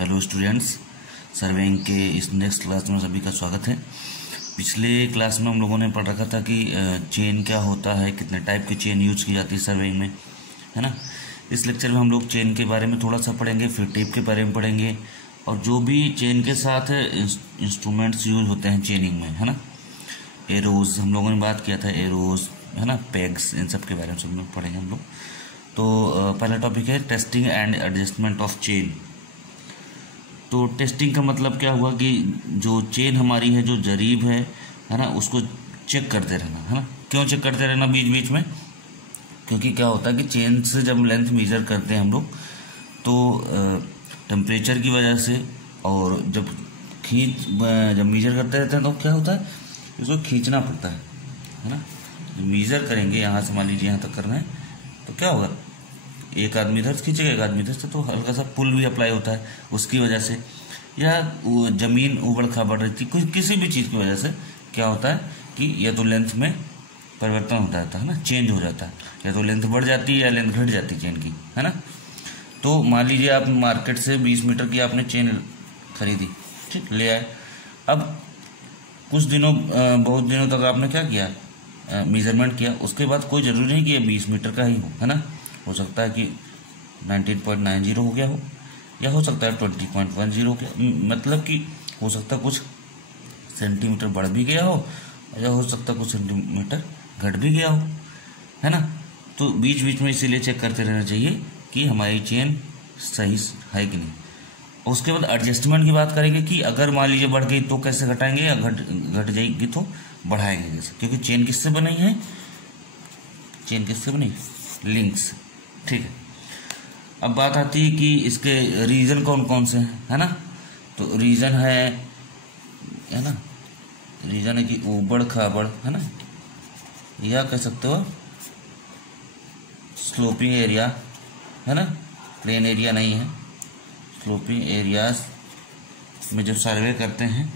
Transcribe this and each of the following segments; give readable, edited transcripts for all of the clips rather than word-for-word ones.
Hello students, surveying के इस next class में सभी का स्वागत है। पिछले क्लास में हम लोगों ने पढ़ रखा था कि चेन क्या होता है, कितने टाइप की चेन यूज की जाती है सर्वेइंग में, है ना। इस लेक्चर में हम लोग चेन के बारे में थोड़ा सा पढ़ेंगे, फिर टेप के बारे में पढ़ेंगे और जो भी चेन के साथ इंस्ट्रूमेंट्स यूज होते हैं चेनिंग में, है ना। एरोज हम लोगों ने बात किया था, एरोज, है ना, पेग्स, इन सब के बारे में सब लोग पढ़ेंगे हम लोग। तो पहला टॉपिक है testing and adjustment of chain. तो टेस्टिंग का मतलब क्या हुआ कि जो चेन हमारी है, जो जरीब है ना, उसको चेक करते रहना, है ना। क्यों चेक करते रहना बीच बीच में? क्योंकि क्या होता है कि चेन से जब लेंथ मेजर करते हैं हम लोग तो टेम्परेचर की वजह से, और जब मेजर करते रहते हैं तो क्या होता है, इसको खींचना पड़ता है ना। जब मेजर करेंगे यहाँ से, मान लीजिए यहाँ तक करना है, तो क्या होगा, एक आदमी इधर से खींचेगा, एक आदमी इधर से, तो हल्का सा पुल भी अप्लाई होता है उसकी वजह से, या वो जमीन उबड़ खाबड़ रहती है, किसी भी चीज़ की वजह से क्या होता है कि या तो लेंथ में परिवर्तन होता रहता है ना, चेंज हो जाता है, या तो लेंथ बढ़ जाती है या लेंथ घट जाती है चेन की, है ना। तो मान लीजिए आप मार्केट से 20 मीटर की आपने चेन खरीदी, ठीक, ले आए। अब कुछ दिनों बहुत दिनों तक आपने क्या किया, मेजरमेंट किया। उसके बाद कोई ज़रूरी नहीं कि ये 20 मीटर का ही हो, है ना। हो सकता है कि 19.90 हो गया हो, या हो सकता है 20.10 हो गया, मतलब कि हो सकता है कुछ सेंटीमीटर बढ़ भी गया हो, या हो सकता है कुछ सेंटीमीटर घट भी गया हो, है ना। तो बीच बीच में इसीलिए चेक करते रहना चाहिए कि हमारी चेन सही है कि नहीं। उसके बाद एडजस्टमेंट की बात करेंगे कि अगर मान लीजिए बढ़ गई तो कैसे घटाएंगे, या घट जाएगी तो बढ़ाएंगे जैसे, क्योंकि चेन किससे बनी है, चेन किससे बनी, लिंक्स, ठीक है। अब बात आती है कि इसके रीजन कौन कौन से हैं, है ना। तो रीजन है ना, रीजन है कि ऊबड़ खाबड़, है ना, या कह सकते हो स्लोपिंग एरिया, है ना, प्लेन एरिया नहीं है, स्लोपिंग एरियाज में जो सर्वे करते हैं,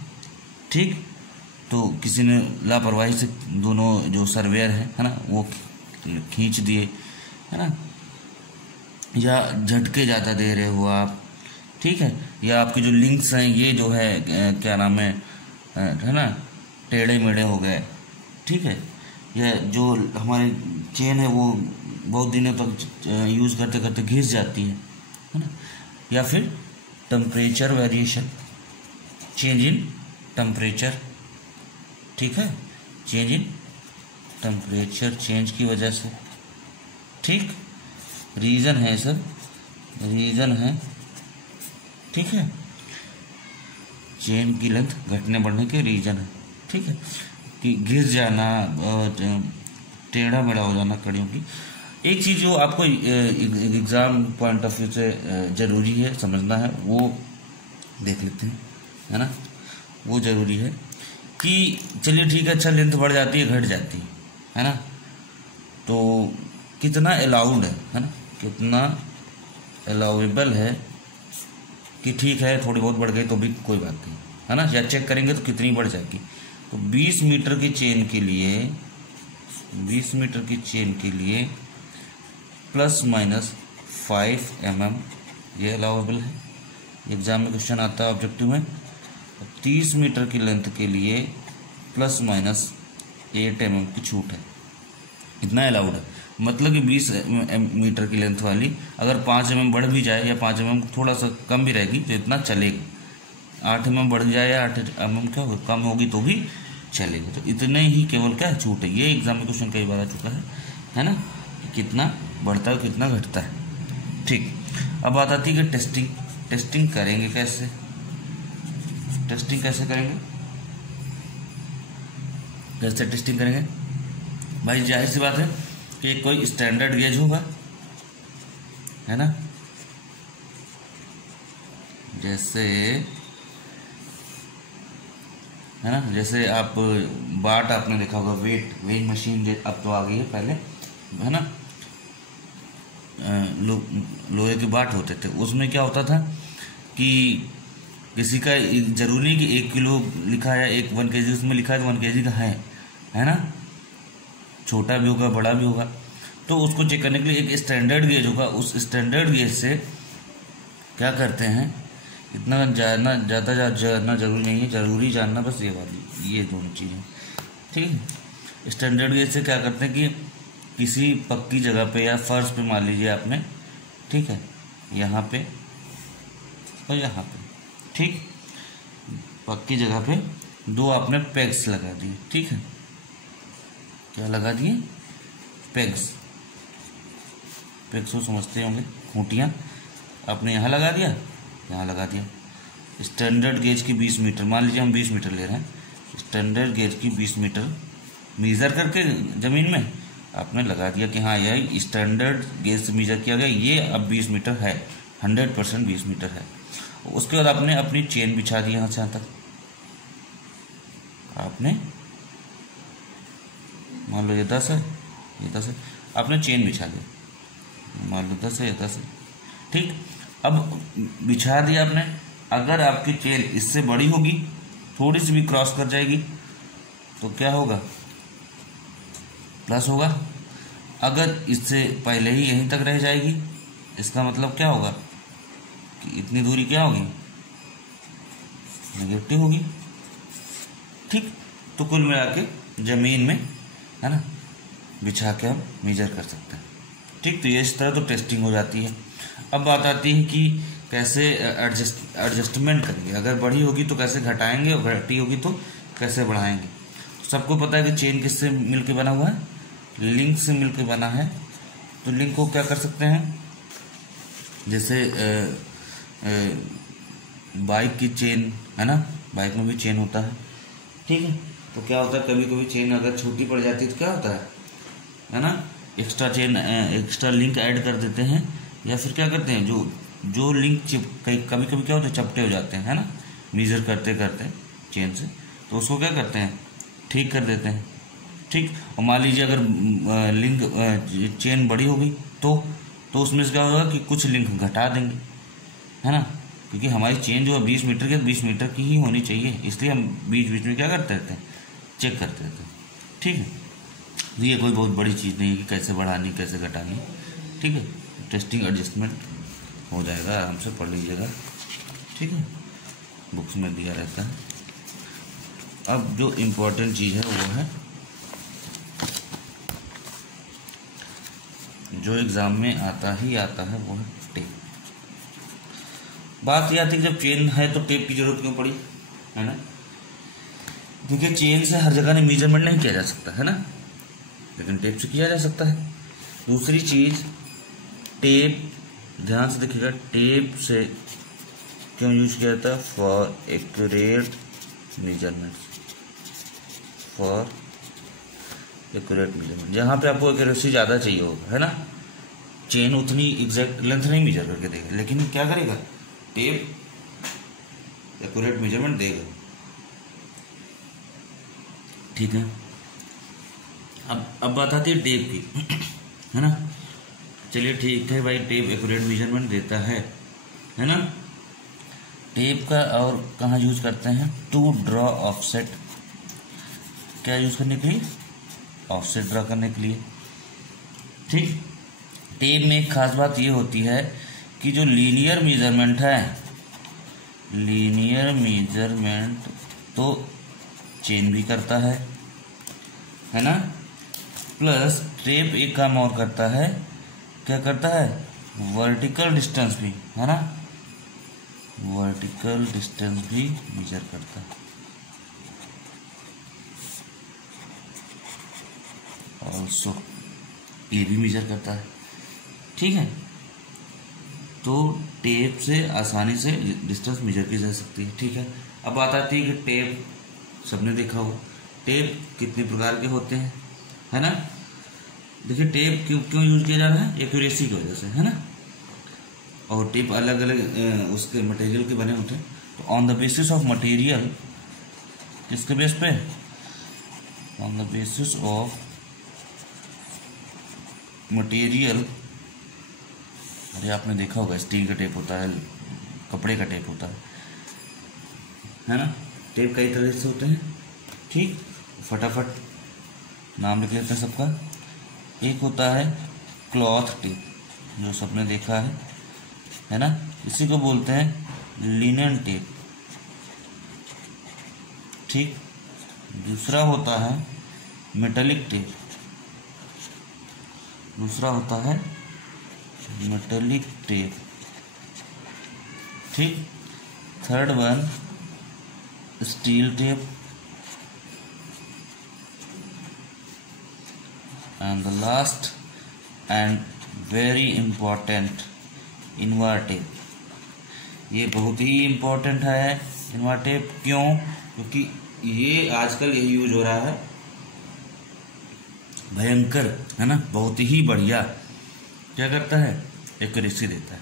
ठीक, तो किसी ने लापरवाही से दोनों जो सर्वेयर है ना, वो खींच दिए, है ना, या झटके ज़्यादा दे रहे हो आप, ठीक है, या आपके जो लिंक्स हैं ये जो है क्या नाम है ना, टेढ़े मेढ़े हो गए, ठीक है, या जो हमारी चेन है वो बहुत दिनों तक यूज़ करते करते घिस जाती है ना, या फिर temperature variation, change in temperature, ठीक है, चेंज इन टेम्परेचर चेंज की वजह से, ठीक, रीज़न है सर, रीज़न है, ठीक है, चेन की लेंथ घटने बढ़ने के रीज़न है, ठीक है, कि घिस जाना, टेढ़ा मेढ़ा हो जाना कड़ियों की। एक चीज़ जो आपको एग्ज़ाम पॉइंट ऑफ व्यू से ज़रूरी है समझना है, वो देख लेते हैं, है ना। वो ज़रूरी है कि चलिए ठीक है, अच्छा लेंथ बढ़ जाती है, घट जाती है ना, तो कितना अलाउड है ना, कितना अलाउेबल है कि ठीक है थोड़ी बहुत बढ़ गई तो भी कोई बात नहीं, है ना, या चेक करेंगे तो कितनी बढ़ जाएगी। तो 20 मीटर की चेन के लिए, 20 मीटर की चेन के लिए ±5 mm ये अलाउेबल है। एग्जाम में क्वेश्चन आता है ऑब्जेक्टिव में। 30 मीटर की लेंथ के लिए ±8 mm की छूट है, इतना अलाउड है। मतलब कि 20 मीटर की लेंथ वाली अगर 5 mm बढ़ भी जाए, या 5 mm थोड़ा सा कम भी रहेगी तो इतना चलेगा। 8 mm बढ़ जाए या 8 mm क्या होगा, कम होगी तो भी चलेगी। तो इतने ही केवल क्या छूट है। ये एग्जाम में क्वेश्चन कई बार आ चुका है ना, कितना बढ़ता है कितना घटता है, ठीक। अब बात आती है कि टेस्टिंग करेंगे कैसे, टेस्टिंग कैसे करेंगे, कैसे टेस्टिंग करेंगे भाई। जाहिर सी बात है कि कोई स्टैंडर्ड गेज होगा, है ना, जैसे, है ना, जैसे आप बाट आपने देखा होगा, वेट मशीन अब तो आ गई है, पहले है ना लोहे के बाट होते थे। उसमें क्या होता था कि किसी का जरूरी नहीं कि 1 किलो लिखा है, 1 kg उसमें लिखा है तो 1 kg का है ना, छोटा भी होगा बड़ा भी होगा। तो उसको चेक करने के लिए एक स्टैंडर्ड गेज होगा, उस स्टैंडर्ड गेज से क्या करते हैं इतना ज़्यादा जानना जरूरी नहीं है, जरूरी जानना बस ये दोनों चीज़ें, ठीक है। स्टैंडर्ड गेज से क्या करते हैं कि किसी पक्की जगह पे या फर्श पे मान लीजिए आपने, ठीक है, यहाँ पे और यहाँ पे, ठीक, पक्की जगह पे दो आपने पेग्स लगा दिए, ठीक है, क्या लगा दिए, पेग्स को समझते होंगे, खूंटियाँ आपने यहाँ लगा दिया, यहाँ लगा दिया। स्टैंडर्ड गेज की 20 मीटर, मान लीजिए हम 20 मीटर ले रहे हैं, स्टैंडर्ड गेज की 20 मीटर मीज़र करके ज़मीन में आपने लगा दिया कि हाँ यह स्टैंडर्ड गेज से मीज़र किया गया, ये अब 20 मीटर है, 100% 20 मीटर है। उसके बाद आपने अपनी चेन बिछा दी यहाँ से यहाँ तक, आपने मान लो ये 10 है, ये 10 है, आपने चेन बिछा दी, मान लो 10 है, ये 10 है, ठीक। अब बिछा दिया आपने, अगर आपकी चेन इससे बड़ी होगी, थोड़ी सी भी क्रॉस कर जाएगी तो क्या होगा, प्लस होगा। अगर इससे पहले ही यहीं तक रह जाएगी, इसका मतलब क्या होगा कि इतनी दूरी क्या होगी, नेगेटिव होगी, ठीक। तो कुल मिला के जमीन में, है ना, बिछा के हम मेजर कर सकते हैं, ठीक। तो ये इस तरह तो टेस्टिंग हो जाती है। अब बात आती है कि कैसे एडजस्टमेंट करेंगे, अगर बड़ी होगी तो कैसे घटाएंगे और घटी होगी तो कैसे बढ़ाएंगे। सबको पता है कि चेन किससे मिलके बना हुआ है, लिंक से मिलके बना है। तो लिंक को क्या कर सकते हैं, जैसे बाइक की चेन है ना, बाइक में भी चेन होता है, ठीक है। तो क्या होता है, कभी कभी चेन अगर छोटी पड़ जाती है तो क्या होता है ना, extra chain, extra link add कर देते हैं, या फिर क्या करते हैं, जो लिंक कभी कभी क्या होता है, चपटे हो जाते हैं, है ना, मेजर करते करते चेन से, तो उसको क्या करते हैं, ठीक कर देते हैं, ठीक। और मान लीजिए अगर लिंक चेन बड़ी हो गई तो उसमें से क्या होगा कि कुछ लिंक घटा देंगे, है ना, क्योंकि हमारी चेन जो है 20 मीटर की 20 मीटर की ही होनी चाहिए, इसलिए हम बीच बीच में क्या करते रहते हैं, चेक करते रहते हैं, ठीक है। तो ये कोई बहुत बड़ी चीज़ नहीं है कि कैसे बढ़ानी कैसे घटानी, ठीक है। टेस्टिंग एडजस्टमेंट हो जाएगा, आराम से पढ़ लीजिएगा, ठीक है, बुक्स में दिया रहता है। अब जो इम्पोर्टेंट चीज़ है वो है, जो एग्ज़ाम में आता है वो है टेप। बात यह आती है कि जब चेन है तो टेप की जरूरत क्यों पड़ी, है ना। देखिए चेन से हर जगह मेजरमेंट नहीं किया जा सकता, है ना, लेकिन टेप से किया जा सकता है। दूसरी चीज़, टेप, ध्यान से देखिएगा, टेप से क्यों यूज किया जाता है, for accurate measurement, for accurate measurement, जहाँ पे आपको एक्यूरेसी ज़्यादा चाहिए होगा, है ना। चेन उतनी एग्जैक्ट लेंथ नहीं मेजर करके देगा, लेकिन क्या करेगा, टेप एक्यूरेट मेजरमेंट देगा, ठीक है। अब बात आती है टेप की, है ना। चलिए ठीक है भाई, टेप एक्यूरेट मेजरमेंट देता है ना। टेप का और कहाँ यूज करते हैं, टू ड्रॉ ऑफसेट, क्या यूज करने के लिए, ऑफसेट ड्रॉ करने के लिए, ठीक। टेप में एक खास बात ये होती है कि जो लीनियर मेजरमेंट तो चेन भी करता है ना, प्लस टेप एक काम और करता है, क्या करता है, वर्टिकल डिस्टेंस भी, है ना, वर्टिकल डिस्टेंस भी मेजर करता है, ऑल्सो ये भी मेजर करता है, ठीक है। तो टेप से आसानी से डिस्टेंस मेजर की जा सकती है, ठीक है। अब बात आती है कि टेप, सबने देखा होगा टेप कितने प्रकार के होते हैं, है ना। देखिए टेप क्यों यूज किया जा रहा है, एक्यूरेसी की वजह से, है ना। और टेप अलग अलग उसके मटेरियल के बने होते हैं, तो on the basis of material, किसके बेस पे, on the basis of material, अरे आपने देखा होगा स्टील का टेप होता है, कपड़े का टेप होता है ना। टेप कई तरह से होते हैं, ठीक। फटाफट नाम लिख लेते हैं सबका। एक होता है क्लॉथ टेप, जो सबने देखा है ना, इसी को बोलते हैं लिनन टेप, ठीक। दूसरा होता है मेटेलिक टेप, दूसरा होता है मेटेलिक टेप, ठीक। Third one steel tape, and the last and very important Invar tape. ये बहुत ही इम्पोर्टेंट है इनवार टेप। क्यों? क्योंकि ये आजकल यही यूज हो रहा है, भयंकर है ना, बहुत ही बढ़िया। क्या करता है? एक्यूरेसी देता है,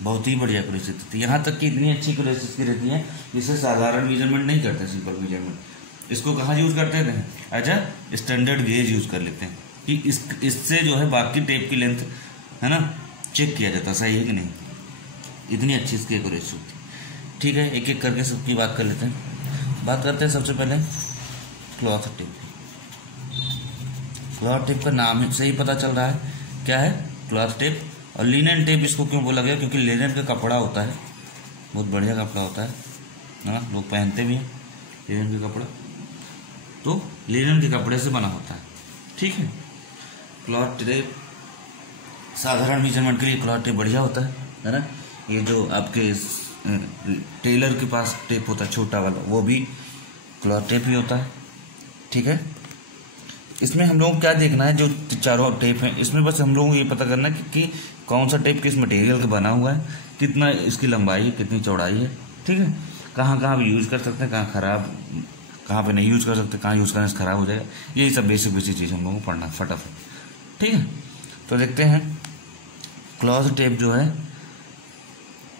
बहुत ही बढ़िया एक्यूरेसी देती है। यहाँ तक कि इतनी अच्छी एक्यूरेसी इसकी रहती है जिससे साधारण मेजरमेंट नहीं करते, सिंपल मेजरमेंट। इसको कहाँ यूज करते थे? As a standard gauge use कर लेते हैं कि इससे जो है बाकी टेप की लेंथ है ना चेक किया जाता, सही है कि नहीं। इतनी अच्छी इसकी एक्यूरेसी होती है, ठीक है। एक एक करके सबकी बात कर लेते हैं। बात करते हैं सबसे पहले क्लॉथ टेप। क्लॉथ टेप का नाम है, सही पता चल रहा है क्या है, क्लॉथ टेप। और लिनन टेप इसको क्यों बोला गया? क्योंकि लिनन का कपड़ा होता है, बहुत बढ़िया कपड़ा होता है ना, लोग पहनते भी हैं लिनन का कपड़ा, तो लिनन के कपड़े से बना होता है, ठीक है। क्लॉथ टेप साधारण मेजरमेंट के लिए क्लॉथ टेप बढ़िया होता है ना। ये जो आपके टेलर के पास टेप होता है छोटा वाला, वो भी क्लॉथ टेप ही होता है, ठीक है। इसमें हम लोगों को क्या देखना है, जो चारों टेप हैं इसमें बस हम लोगों को ये पता करना है कि कौन सा टेप किस मटेरियल का बना हुआ है, कितना इसकी लंबाई है, कितनी चौड़ाई है, ठीक है। कहाँ कहाँ भी यूज़ कर सकते हैं, कहाँ पे नहीं यूज़ कर सकते, कहाँ यूज़ करने से ख़राब हो जाएगा। यही सब बेसिक चीज़ हम लोगों को पढ़ना फटाफट, ठीक है। तो देखते हैं क्लॉथ टेप जो है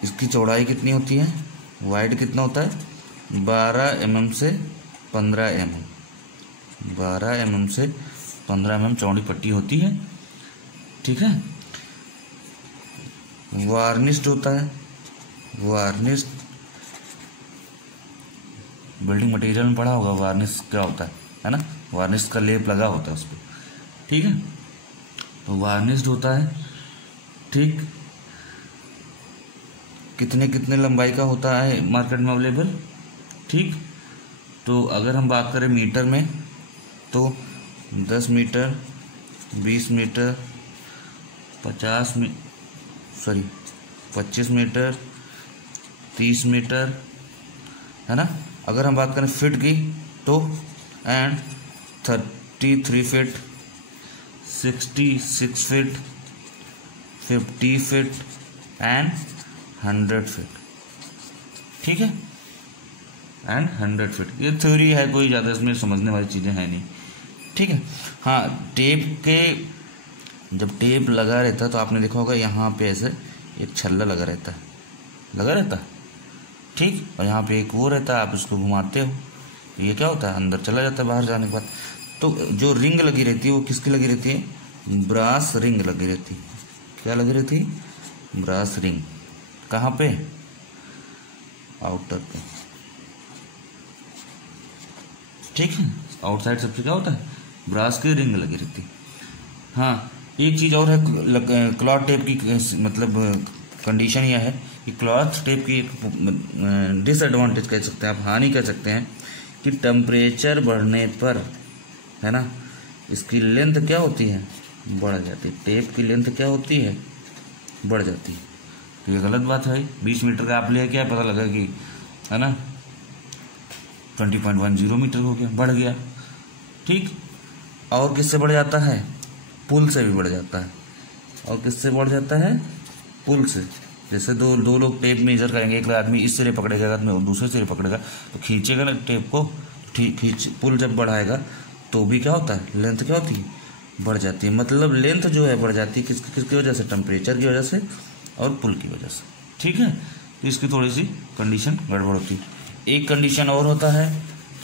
इसकी चौड़ाई कितनी होती है, वाइड कितना होता है, 12 mm से 15 mm, 12 mm से 15 mm चौड़ी पट्टी होती है, ठीक है। वार्निश्ड होता है, वार्निश्ड बिल्डिंग मटेरियल में पढ़ा होगा वार्निश क्या होता है ना, वार्निश का लेप लगा होता है उस पर, ठीक है। तो वार्निश्ड होता है, ठीक। कितने कितने लंबाई का होता है मार्केट में अवेलेबल, ठीक। तो अगर हम बात करें मीटर में तो 10 मीटर, 20 मीटर, 25 मीटर, 30 मीटर, है ना। अगर हम बात करें फिट की तो and 33 feet, 66 feet, 50 feet and 100 feet, ठीक है। And 100 feet. ये थ्योरी है, कोई ज़्यादा इसमें समझने वाली चीज़ें हैं नहीं, ठीक है। हाँ, टेप के जब टेप लगा रहता है तो आपने देखा होगा यहाँ पे ऐसे एक छल्ला लगा रहता है, ठीक। और यहाँ पे एक वो रहता है, आप इसको घुमाते हो, ये क्या होता है, अंदर चला जाता है बाहर जाने के बाद। तो जो रिंग लगी रहती है वो किसकी लगी रहती है, ब्रास रिंग लगी रहती है। क्या लगी रहती है, ब्रास रिंग। कहाँ पे, आउटर पे, ठीक है। आउटसाइड सबसे क्या होता है, ब्रास की रिंग लगी रहती है। हाँ, एक चीज़ और है क्लॉथ टेप की, मतलब कंडीशन यह है कि क्लॉथ टेप की एक डिसएडवांटेज कह सकते हैं आप, हानि कह सकते हैं, कि टेम्परेचर बढ़ने पर है ना इसकी लेंथ क्या होती है, बढ़ जाती है। टेप की लेंथ क्या होती है, बढ़ जाती है। तो ये गलत बात है। 20 मीटर का आप ले क्या पता लगा कि है ना 20.10 मीटर हो गया, बढ़ गया, ठीक। और किससे बढ़ जाता है, पुल से भी बढ़ जाता है। और किससे बढ़ जाता है, पुल से। जैसे दो लोग टेप मेजर करेंगे, एक आदमी इस सिरे पकड़ेगा, आदमी दूसरे सिरे पकड़ेगा, तो खींचेगा ना टेप को, ठीक। पुल जब बढ़ाएगा तो भी क्या होता है, लेंथ क्या होती है, बढ़ जाती है। मतलब लेंथ जो है बढ़ जाती है किसकी वजह से, टेम्परेचर की वजह से और पुल की वजह से, ठीक है। तो इसकी थोड़ी सी कंडीशन गड़बड़ होती है। एक कंडीशन और होता है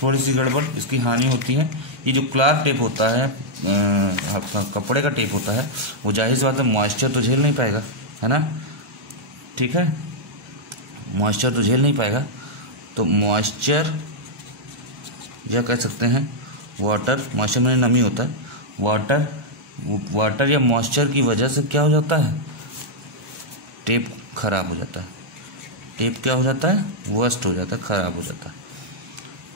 थोड़ी सी गड़बड़, इसकी हानि होती है। ये जो क्लॉथ टेप होता है, कपड़े का टेप होता है, वो जाहिर सी बात है मॉइस्चर तो झेल नहीं पाएगा, है ना, ठीक है। मॉइस्चर तो झेल नहीं पाएगा, तो मॉइस्चर या कह सकते हैं वाटर, मॉइस्चर में नमी होता है, वाटर या मॉइस्चर की वजह से क्या हो जाता है, टेप खराब हो जाता है। टेप क्या हो जाता है, वर्स्ट हो जाता है, ख़राब हो जाता है।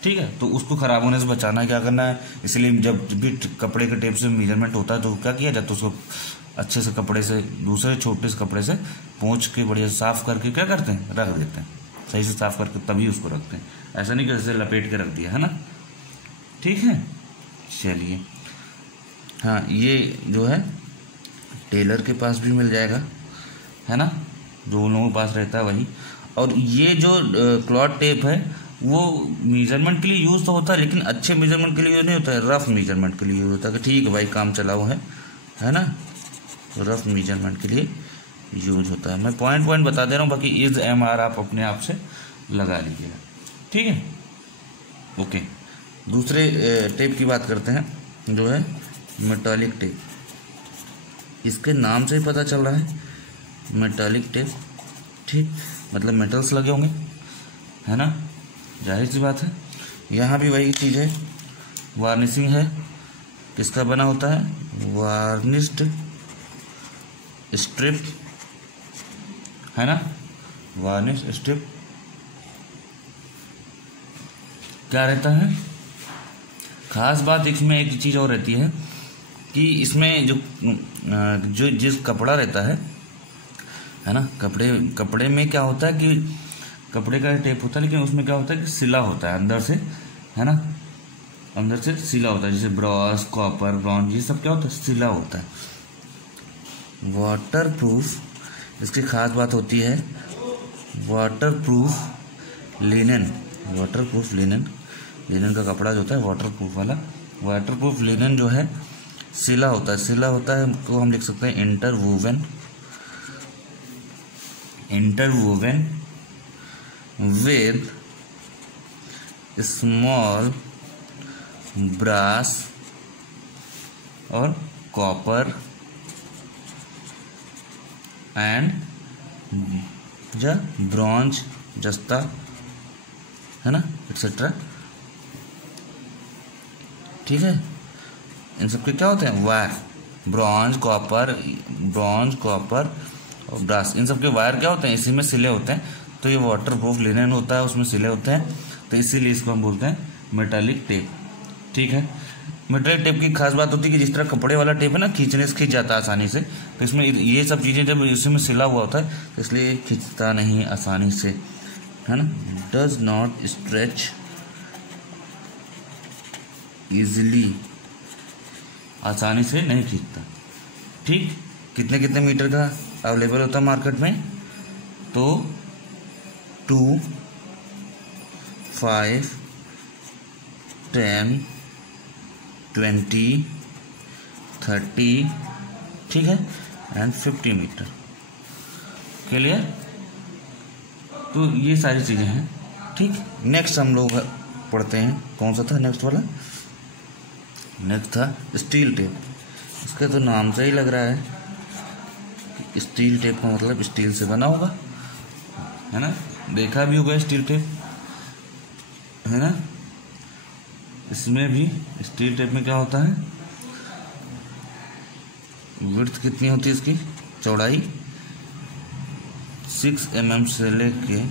ठीक है, तो उसको ख़राब होने से बचाना है, क्या करना है, इसलिए जब भी कपड़े के टेप से मेजरमेंट होता है तो क्या किया जाता है, उसको अच्छे से कपड़े से, दूसरे छोटे से कपड़े से पोंछ के बढ़िया साफ करके क्या करते हैं, रख देते हैं, सही से साफ करके तभी उसको रखते हैं, ऐसा नहीं कि जैसे लपेट के रख दिया है ना। ठीक है, चलिए। हाँ, ये जो है टेलर के पास भी मिल जाएगा, है ना, जो उन लोगों के पास रहता है वही। और ये जो क्लॉथ टेप है वो मेजरमेंट के लिए यूज़ तो होता है, लेकिन अच्छे मेजरमेंट के लिए यूज़ नहीं होता है, रफ मेजरमेंट के लिए यूज़ होता है कि ठीक है भाई काम चलाओ है ना, तो रफ मेजरमेंट के लिए यूज होता है। मैं पॉइंट बता दे रहा हूँ, बाकी इज एम आर आप अपने आप से लगा लीजिएगा। ठीक है, ओके। दूसरे टेप की बात करते हैं, जो है मेटालिक टेप। इसके नाम से ही पता चल रहा है मेटालिक टेप, ठीक, मतलब मेटल्स लगे होंगे, है ना, जाहिर सी बात है। यहाँ भी वही चीज़ है, वार्निशिंग है, किसका बना होता है, वार्निश्ड स्ट्रिप, है ना, वार्निश स्ट्रिप। क्या रहता है, खास बात इसमें एक चीज़ और रहती है कि इसमें जो जिस कपड़ा रहता है ना, कपड़े में क्या होता है कि कपड़े का टेप होता है, लेकिन उसमें क्या होता है कि सिला होता है अंदर से, है ना, अंदर से सिला होता है, जैसे ब्रॉस, कॉपर, ब्रॉन्ज, ये सब क्या होता है, सिला होता है। वाटरप्रूफ, इसकी खास बात होती है वाटरप्रूफ लिनन। वाटरप्रूफ लिनन का कपड़ा जो होता है वाटरप्रूफ वाला, वाटरप्रूफ लिनन जो है सिला होता है, सिला होता है तो हम लिख सकते हैं इंटरवोवन with small brass और कॉपर एंड ब्रॉन्ज, जस्ता, है ना, एक्सेट्रा। ठीक है, इन सबके क्या होते हैं, वायर, ब्रॉन्ज कॉपर और ब्रास, इन सबके वायर क्या होते हैं, इसी में सिले होते हैं। तो ये वाटरप्रूफ लिनन होता है, उसमें सिले होते हैं, तो इसीलिए इसको हम बोलते हैं मेटालिक टेप। ठीक है, मेटालिक टेप की खास बात होती है कि जिस तरह कपड़े वाला टेप है ना, खींचने से खींच जाता है आसानी से, तो इसमें ये सब चीज़ें जब इसी में सिला हुआ होता है तो इसलिए खींचता नहीं आसानी से, है ना। डज नॉट स्ट्रेच इजिली, आसानी से नहीं खींचता। ठीक, कितने मीटर का अवेलेबल होता है मार्केट में, तो 2, 5, 10, 20, 30, ठीक है, एंड 50 मीटर। क्लियर, तो ये सारी चीज़ें हैं। ठीक, नेक्स्ट हम लोग पढ़ते हैं, कौन सा था नेक्स्ट वाला, नेक्स्ट था स्टील टेप। इसका तो नाम से ही लग रहा है कि स्टील टेप का मतलब स्टील से बना होगा, है ना, देखा भी होगा स्टील टेप, है ना। इसमें भी स्टील टेप में क्या होता है, विड्थ कितनी होती है इसकी, चौड़ाई 6 mm से लेके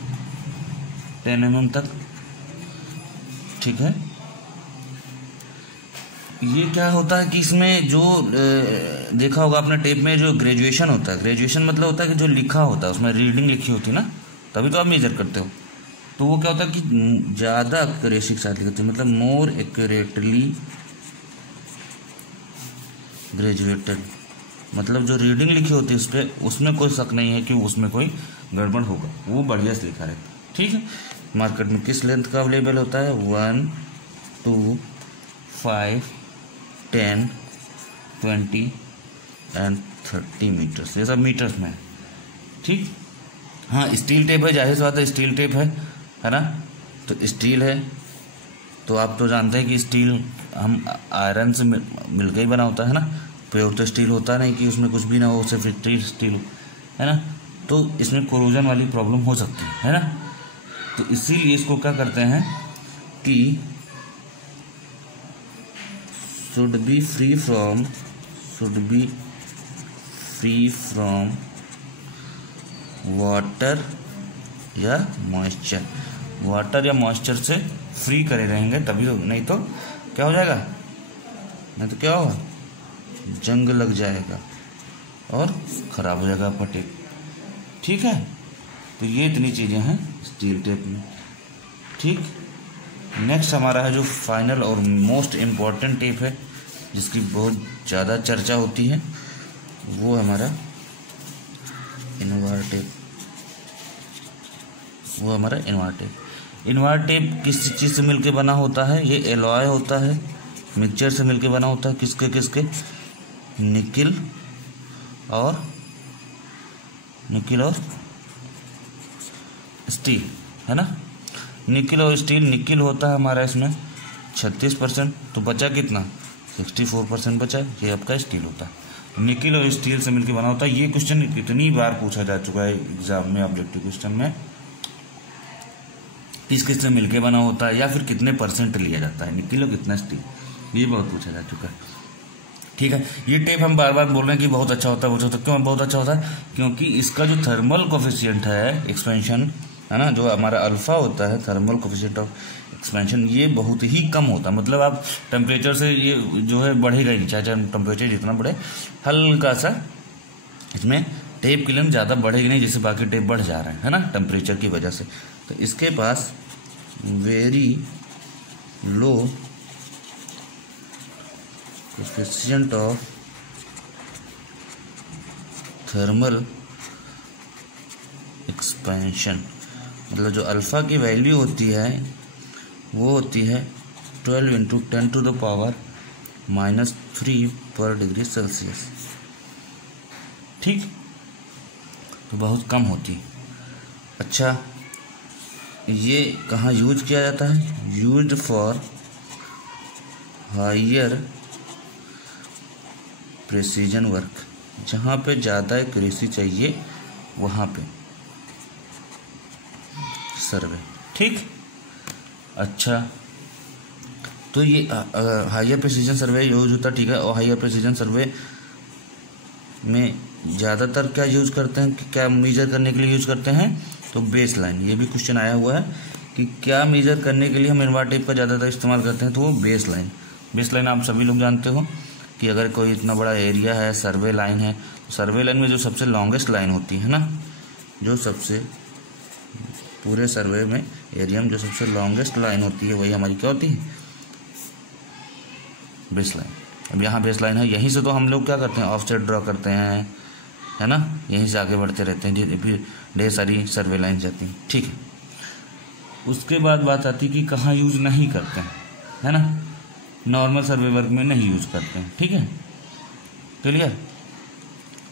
10 mm तक। ठीक है, ये क्या होता है कि इसमें जो देखा होगा आपने टेप में जो ग्रेजुएशन होता है, ग्रेजुएशन मतलब होता है कि जो लिखा होता है उसमें रीडिंग लिखी होती है ना, तभी तो आप मेजर करते हो। तो वो क्या होता है कि ज़्यादा एक्यूरेसी के साथ लिखी होती है, मतलब मोर एक्यूरेटली ग्रेजुएटेड, मतलब जो रीडिंग लिखी होती है उस पर, उसमें कोई शक नहीं है कि उसमें कोई गड़बड़ होगा, वो बढ़िया से लिखा रहता है। ठीक है, मार्केट में किस लेंथ का अवेलेबल होता है, 1, 2, 5, 10, 20 एंड 30 मीटर्स, ये सब मीटर्स में है। ठीक, हाँ, स्टील टेप है, जाहिर सी बात है स्टील टेप है ना, तो स्टील है तो आप तो जानते हैं कि स्टील हम आयरन से मिलकर ही बना होता है ना, प्योर तो स्टील होता नहीं कि उसमें कुछ भी ना हो, सिर्फ स्टील हो, है ना, तो इसमें कोरोजन वाली प्रॉब्लम हो सकती है ना। तो इसीलिए इसको क्या करते हैं कि should be free from water या मॉइस्चर, वाटर या मॉइस्चर से फ्री करे रहेंगे तभी तो, नहीं तो क्या हो जाएगा, नहीं तो क्या होगा, जंग लग जाएगा और ख़राब हो जाएगा आपका टेप। ठीक है, तो ये इतनी चीज़ें हैं स्टील टेप में। ठीक, नेक्स्ट हमारा है जो फाइनल और मोस्ट इम्पॉर्टेंट टेप है, जिसकी बहुत ज़्यादा चर्चा होती है, वो हमारा इनवार टेप। वो हमारा इनवार टेप। इनवार टेप किस चीज़ से मिलके बना होता है, ये एलॉय होता है, मिक्सचर से मिलके बना होता है। किसके किसके, निकिल और स्टील, है ना। निकिल और स्टील, निकिल होता है हमारा इसमें 36%, तो बचा कितना, 64% बचा, ये आपका स्टील होता है। निकिल और स्टील से मिलकर बना होता है। ये क्वेश्चन कितनी बार पूछा जा चुका है एग्जाम में, ऑब्जेक्टिव क्वेश्चन में, किस किस से मिलकर बना होता है या फिर कितने % लिया जाता है निकिल और कितना स्टील, ये बहुत पूछा जा चुका है। ठीक है, ये टेप हम बार बार बोल रहे हैं कि बहुत अच्छा होता है, बहुत अच्छा, क्यों बहुत अच्छा होता है, क्योंकि इसका जो थर्मल कोफिशिएंट है एक्सपेंशन, है ना, जो हमारा अल्फा होता है, थर्मल कोफिशिएंट ऑफ एक्सपेंशन, ये बहुत ही कम होता है। मतलब आप टेम्परेचर से ये जो है बढ़ेगा ही नहीं, चाहे टेम्परेचर जितना बढ़े, हल्का सा इसमें टेप की लेंथ ज़्यादा बढ़ेगी नहीं, जैसे बाकी टेप बढ़ जा रहे हैं, है ना, टेम्परेचर की वजह से। तो इसके पास very low coefficient of thermal expansion, मतलब जो अल्फ़ा की वैल्यू होती है वो होती है 12 × 10⁻³ पर डिग्री सेल्सियस। ठीक, तो बहुत कम होती है। अच्छा, ये कहाँ यूज किया जाता है, used for higher precision work, जहाँ पे ज़्यादा एक्यूरेसी चाहिए वहाँ पे सर्वे। ठीक, अच्छा, तो ये हायर प्रिसीजन सर्वे यूज होता है। ठीक है, और हायर प्रिसीजन सर्वे में ज़्यादातर क्या यूज करते हैं, क्या मेजर करने के लिए यूज करते हैं, तो बेस लाइन। ये भी क्वेश्चन आया हुआ है कि क्या मेजर करने के लिए हम इनवार टेप का ज़्यादातर इस्तेमाल करते हैं, तो वो बेस लाइन। बेस लाइन आप सभी लोग जानते हो कि अगर कोई इतना बड़ा एरिया है, सर्वे लाइन है, तो सर्वे लाइन में जो सबसे लॉन्गेस्ट लाइन होती है ना, जो सबसे पूरे सर्वे में एरिया में जो सबसे लॉन्गेस्ट लाइन होती है वही हमारी क्या होती है, बेस लाइन। अब यहाँ बेस लाइन है, यहीं से तो हम लोग क्या करते हैं, ऑफसेट ड्रॉ करते हैं, है ना, यहीं से आगे बढ़ते रहते हैं, फिर ढेर सारी सर्वे लाइन जाती हैं। ठीक है, उसके बाद बात आती है कि कहाँ यूज नहीं करते हैं, है ना, नॉर्मल सर्वे वर्क में नहीं यूज करते हैं। ठीक है, क्लियर।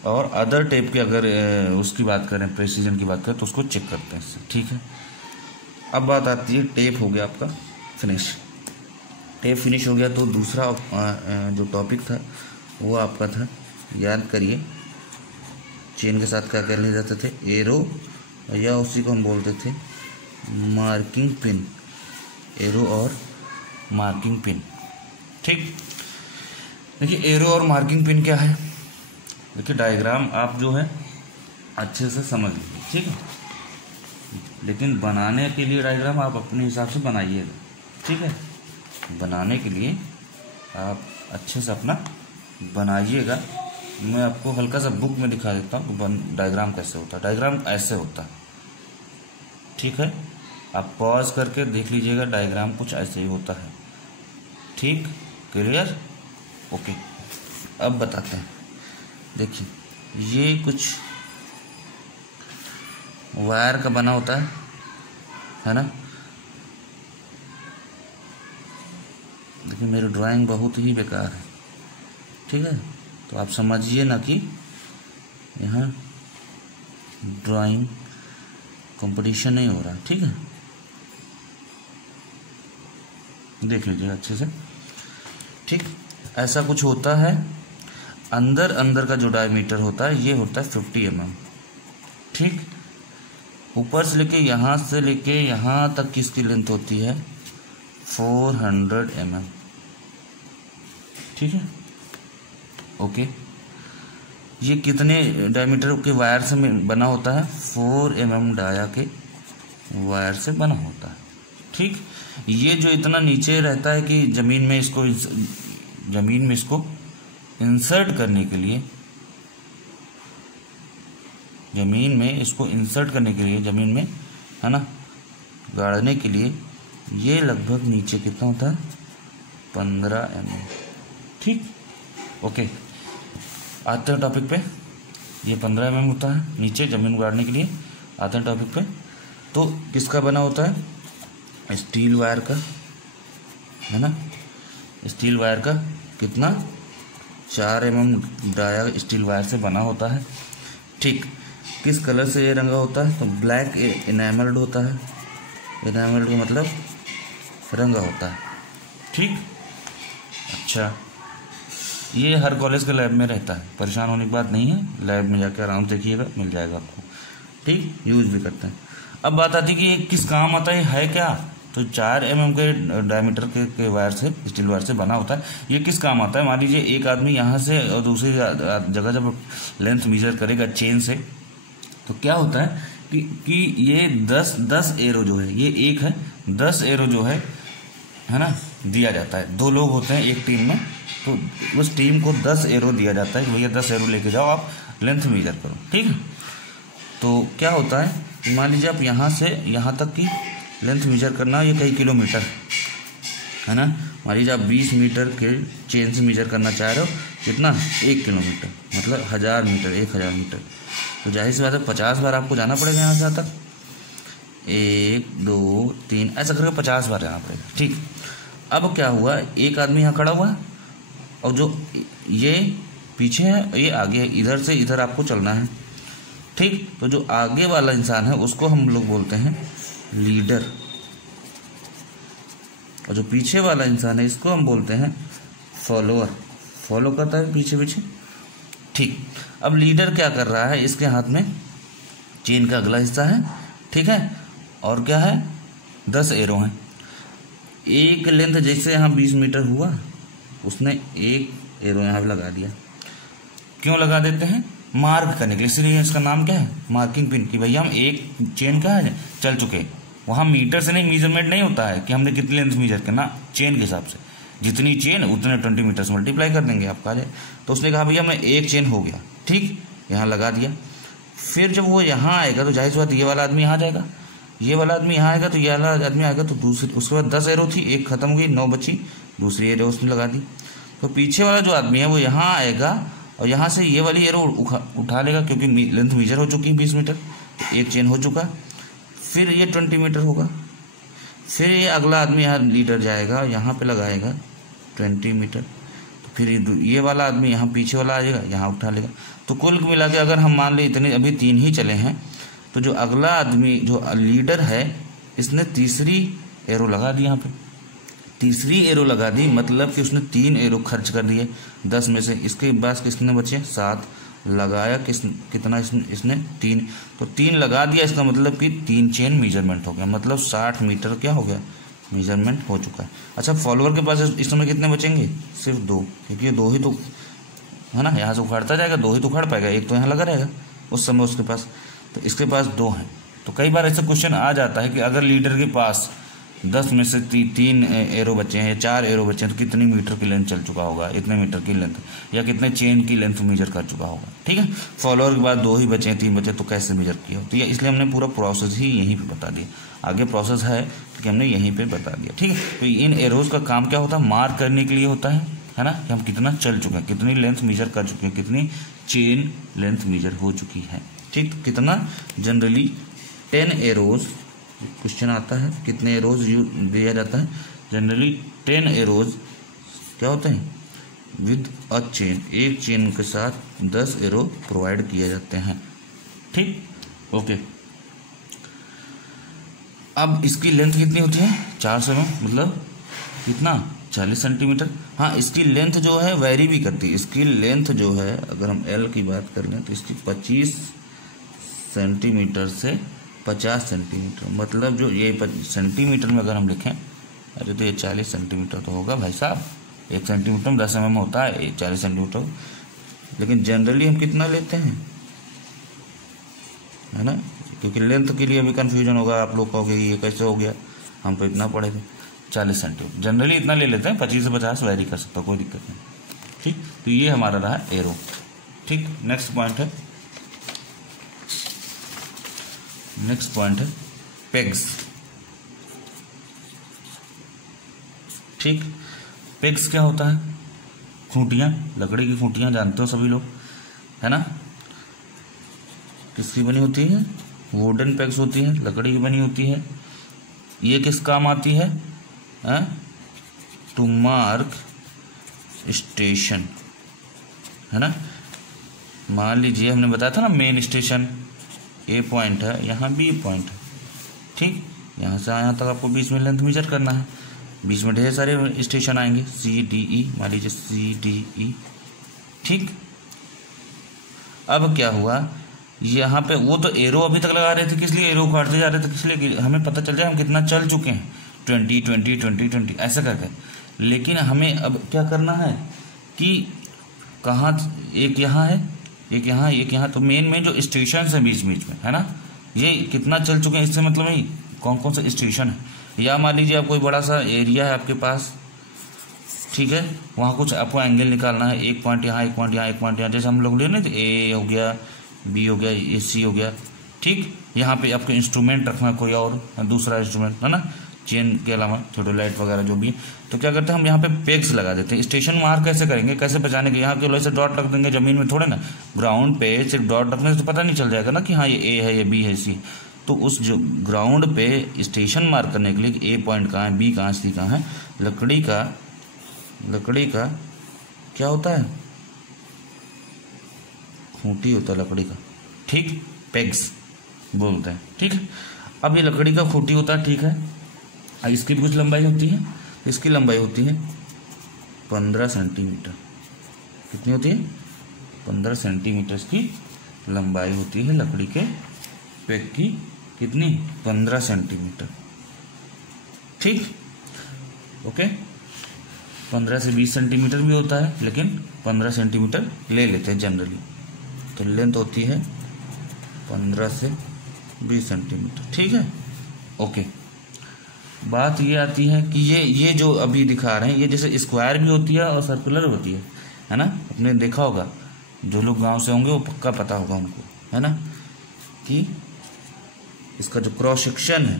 और अदर टेप के अगर उसकी बात करें, प्रेसिजन की बात करें, तो उसको चेक करते हैं इससे। ठीक है, अब बात आती है, टेप हो गया आपका फिनिश। टेप फिनिश हो गया तो दूसरा जो टॉपिक था वो आपका था, याद करिए, चेन के साथ क्या करने जाते थे, एरो, या उसी को हम बोलते थे मार्किंग पिन, एरो और मार्किंग पिन। ठीक, देखिए एरो और मार्किंग पिन क्या है, देखिए डायग्राम आप जो है अच्छे से समझ लीजिए। ठीक है, लेकिन बनाने के लिए डायग्राम आप अपने हिसाब से बनाइएगा। ठीक है, बनाने के लिए आप अच्छे से अपना बनाइएगा। मैं आपको हल्का सा बुक में दिखा देता हूँ डायग्राम कैसे होता है। डायग्राम ऐसे होता है। ठीक है, आप पॉज करके देख लीजिएगा, डायग्राम कुछ ऐसे ही होता है। ठीक, क्लियर, ओके। अब बताते हैं, देखिए ये कुछ वायर का बना होता है ना। देखिए मेरी ड्राइंग बहुत ही बेकार है, ठीक है, तो आप समझिए ना कि यहाँ ड्राइंग कंपटीशन नहीं हो रहा। ठीक है, देख लीजिए अच्छे से। ठीक, ऐसा कुछ होता है। अंदर का जो डायमीटर होता है ये होता है 50 mm। ठीक, ऊपर से लेके यहाँ तक किसकी लेंथ होती है 400 mm। ठीक है, ओके। ये कितने डायमीटर के वायर से बना होता है 4 mm डाया के वायर से बना होता है। ठीक, ये जो इतना नीचे रहता है कि जमीन में इसको इंसर्ट करने के लिए, जमीन में इसको इंसर्ट करने के लिए, जमीन में, है ना, गाड़ने के लिए, ये लगभग नीचे कितना होता है, 15 mm। ठीक, ओके, आते हैं टॉपिक पे। ये 15 mm होता है नीचे जमीन गाड़ने के लिए। आते हैं टॉपिक पे। तो किसका बना होता है, स्टील वायर का, है ना, स्टील वायर का कितना, 4 mm डाया स्टील वायर से बना होता है। ठीक, किस कलर से ये रंगा होता है, तो ब्लैक इनेमल्ड होता है। इनेमल्ड का मतलब रंगा होता है। ठीक, अच्छा, ये हर कॉलेज के लैब में रहता है, परेशान होने की बात नहीं है, लैब में जाकर आराम से देखिएगा, मिल जाएगा आपको। ठीक, यूज भी करते हैं। अब बात आती है कि ये किस काम आता है क्या, तो 4 mm के डायमीटर के वायर से, स्टील वायर से बना होता है। ये किस काम आता है, मान लीजिए एक आदमी यहाँ से और दूसरी जगह जब लेंथ मेजर करेगा चेन से, तो क्या होता है कि ये 10 एरो जो है, ये एक है, 10 एरो जो है ना, दिया जाता है। 2 लोग होते हैं एक टीम में, तो उस टीम को 10 एरो दिया जाता है कि भैया 10 एरो लेके जाओ, आप लेंथ मेजर करो। ठीक है, तो क्या होता है, मान लीजिए आप यहाँ से यहाँ तक की लेंथ मेजर करना, ये कई किलोमीटर है ना, मान लीजिए आप 20 मीटर के चेन से मेजर करना चाह रहे हो, कितना, 1 किलोमीटर, मतलब 1000 मीटर, 1000 मीटर। तो जाहिर सी बात है 50 बार आपको जाना पड़ेगा यहाँ से यहाँ तक, 1 2 3 ऐसा करके 50 बार जाना पड़ेगा। ठीक, अब क्या हुआ, एक आदमी यहाँ खड़ा हुआ है और जो ये पीछे है ये आगे है, इधर से इधर आपको चलना है। ठीक, तो जो आगे वाला इंसान है उसको हम लोग बोलते हैं लीडर, और जो पीछे वाला इंसान है इसको हम बोलते हैं फॉलोअर। फॉलो करता है पीछे पीछे। ठीक, अब लीडर क्या कर रहा है, इसके हाथ में चेन का अगला हिस्सा है। ठीक है, और क्या है, 10 एरो हैं। एक लेंथ जैसे यहाँ 20 मीटर हुआ, उसने एक एरो यहाँ पे लगा दिया। क्यों लगा देते हैं, मार्क करने के लिए, इसलिए इसका नाम क्या है, मार्किंग पिन, कि भैया हम एक चेन का है चल चुके। वहाँ मीटर से नहीं, मेजरमेंट नहीं होता है कि हमने कितनी लेंथ मेजर करना, चेन के हिसाब से, जितनी चेन उतने 20 मीटर से मल्टीप्लाई कर देंगे आपका आ जाए। तो उसने कहा भैया मैं एक चेन हो गया। ठीक, यहाँ लगा दिया। फिर जब वो यहाँ आएगा तो जाहिर सी बात ये वाला आदमी यहाँ जाएगा, ये वाला आदमी यहाँ आएगा, तो ये वाला आदमी आएगा, तो दूसरी, उसके बाद 10 एरो थी, एक खत्म हो गई, 9 बची, दूसरी एरो उसने लगा दी। तो पीछे वाला जो आदमी है वो यहाँ आएगा और यहाँ से ये वाली एरो उठा लेगा, क्योंकि लेंथ मेजर हो चुकी है 20 मीटर, तो एक चेन हो चुका। फिर ये 20 मीटर होगा। फिर ये अगला आदमी यहाँ लीडर जाएगा, यहाँ पे लगाएगा 20 मीटर। तो फिर ये वाला आदमी यहाँ पीछे वाला आ जाएगा, यहाँ उठा लेगा। तो कुल मिला के अगर हम मान लें इतने अभी 3 ही चले हैं, तो जो अगला आदमी जो लीडर है इसने तीसरी एरो लगा दी, यहाँ पे तीसरी एरो लगा दी, मतलब कि उसने 3 एरो खर्च कर दिए 10 में से। इसके बाद किसने बचे, 7 लगाया, कितना इसने 3, तो 3 लगा दिया, इसका मतलब कि 3 चेन मेजरमेंट हो गया, मतलब 60 मीटर क्या हो गया, मेजरमेंट हो चुका है। अच्छा, फॉलोअर के पास इस समय कितने बचेंगे, सिर्फ 2, क्योंकि ये 2 ही तो है ना, यहाँ से उखाड़ता जाएगा, 2 ही तो उखाड़ पाएगा, एक तो यहाँ लगा रहेगा उस समय उसके पास, तो इसके पास 2 हैं। तो कई बार ऐसा क्वेश्चन आ जाता है कि अगर लीडर के पास 10 में से 3 एरो बचे हैं या 4 एरो बचे हैं, तो कितनी मीटर की लेंथ चल चुका होगा, इतने मीटर की लेंथ, या कितने चेन की लेंथ मेजर कर चुका होगा। ठीक है, फॉलोअर के बाद 2 ही बचे हैं, 3 बचे, तो कैसे मेजर किया होती है, इसलिए हमने पूरा प्रोसेस ही यहीं पे बता दिया। आगे प्रोसेस है कि हमने यहीं पे बता दिया। ठीक है, तो इन एरोज का काम क्या होता है, मार्क करने के लिए होता है ना, कि हम कितना चल चुके हैं, कितनी लेंथ मेजर कर चुके हैं, कितनी चेन लेंथ मेजर हो चुकी है। ठीक, कितना, जनरली 10 एरोज क्वेश्चन आता है, कितने एरोज दिया जाता है, जनरली 10 एरोज क्या होते हैं, विद अ चेन, एक चेन के साथ 10 एरो प्रोवाइड किए जाते हैं। ठीक, ओके। अब इसकी लेंथ कितनी होती है, 400 में, मतलब कितना, 40 सेंटीमीटर। हाँ, इसकी लेंथ जो है वेरी भी करती है, इसकी लेंथ जो है, अगर हम एल की बात कर लें तो इसकी 25 सेंटीमीटर से 50 सेंटीमीटर, मतलब जो ये सेंटीमीटर में अगर हम लिखें, अरे तो ये 40 सेंटीमीटर तो होगा भाई साहब, 1 सेंटीमीटर में 10 mm होता है, 40 सेंटीमीटर। लेकिन जनरली हम कितना लेते हैं, है ना, क्योंकि लेंथ के लिए भी कन्फ्यूजन होगा, आप लोग कहोगे ये कैसे हो गया, हम तो इतना पढ़े थे 40 सेंटीमीटर, जनरली इतना ले लेते हैं, 25 से 50 वेरी कर सकता, कोई दिक्कत नहीं। ठीक, तो ये हमारा रहा एरो। ठीक, नेक्स्ट पॉइंट है पेग्स। ठीक, पेग्स क्या होता है? खूंटियाँ, लकड़ी की खूंटियाँ जानते हो सभी लोग, है ना? किसकी बनी होती है? वुडन पेग्स होती है, लकड़ी की बनी होती है। ये किस काम आती है? टू मार्क स्टेशन, है ना? मान लीजिए हमने बताया था ना मेन स्टेशन ए पॉइंट है, यहाँ बी पॉइंट है। ठीक, यहाँ से यहाँ तक आपको 20 में लेंथ मेजर करना है, बीच में ढेर सारे स्टेशन आएंगे, सी डी ई, मान लीजिए सी डी ई। ठीक, अब क्या हुआ, यहाँ पे वो तो एरो अभी तक लगा रहे थे, किस लिए एरो काटते जा रहे थे, किस लिए कि हमें पता चल जाए हम कितना चल चुके हैं, 20 ऐसा करके। लेकिन हमें अब क्या करना है कि कहाँ, एक यहाँ है, एक यहाँ, एक यहाँ, तो मेन जो स्टेशन है बीच बीच में, है ना, ये कितना चल चुके हैं, इससे मतलब नहीं कौन कौन सा स्टेशन है। या मान लीजिए आप कोई बड़ा सा एरिया है आपके पास, ठीक है, वहाँ कुछ आपको एंगल निकालना है, एक पॉइंट यहाँ, एक पॉइंट यहाँ, एक पॉइंट यहाँ, जैसे हम लोग ले रहे थे, ए हो गया, बी हो गया, ए सी हो गया। ठीक, यहाँ पे आपको इंस्ट्रूमेंट रखना कोई और दूसरा इंस्ट्रूमेंट, है ना, चेन के अलावा थोड़ोलाइट वगैरह जो भी है। तो क्या करते हैं हम यहाँ पे पेग्स लगा देते हैं। स्टेशन मार्क कैसे करेंगे, कैसे पहचानेंगे? यहाँ के ऐसे डॉट रख देंगे, जमीन में थोड़े ना, ग्राउंड पे सिर्फ डॉट रखने से तो पता नहीं चल जाएगा ना कि हाँ ये ए है, ये बी है, सी। तो उस जो ग्राउंड पे स्टेशन मार्क करने के लिए ए पॉइंट कहाँ है, बी कहाँ है, सी कहाँ है, लकड़ी का क्या होता है? खूंटी होता है लकड़ी का। ठीक, पेग्स बोलते हैं। ठीक है, अब ये लकड़ी का खूंटी होता है, ठीक है, अब इसकी भी कुछ लंबाई होती है, इसकी लंबाई होती है 15 सेंटीमीटर। कितनी होती है? 15 सेंटीमीटर की लंबाई होती है लकड़ी के पेग की। कितनी? 15 सेंटीमीटर। ठीक, ओके, 15 से 20 सेंटीमीटर भी होता है, लेकिन 15 सेंटीमीटर ले लेते हैं जनरली। तो लेंथ होती है 15 से 20 सेंटीमीटर। ठीक है, ओके। बात ये आती है कि ये जो अभी दिखा रहे हैं, ये जैसे स्क्वायर भी होती है और सर्कुलर होती है ना? आपने देखा होगा, जो लोग गांव से होंगे वो पक्का पता होगा उनको, है ना, कि इसका जो क्रॉस सेक्शन है,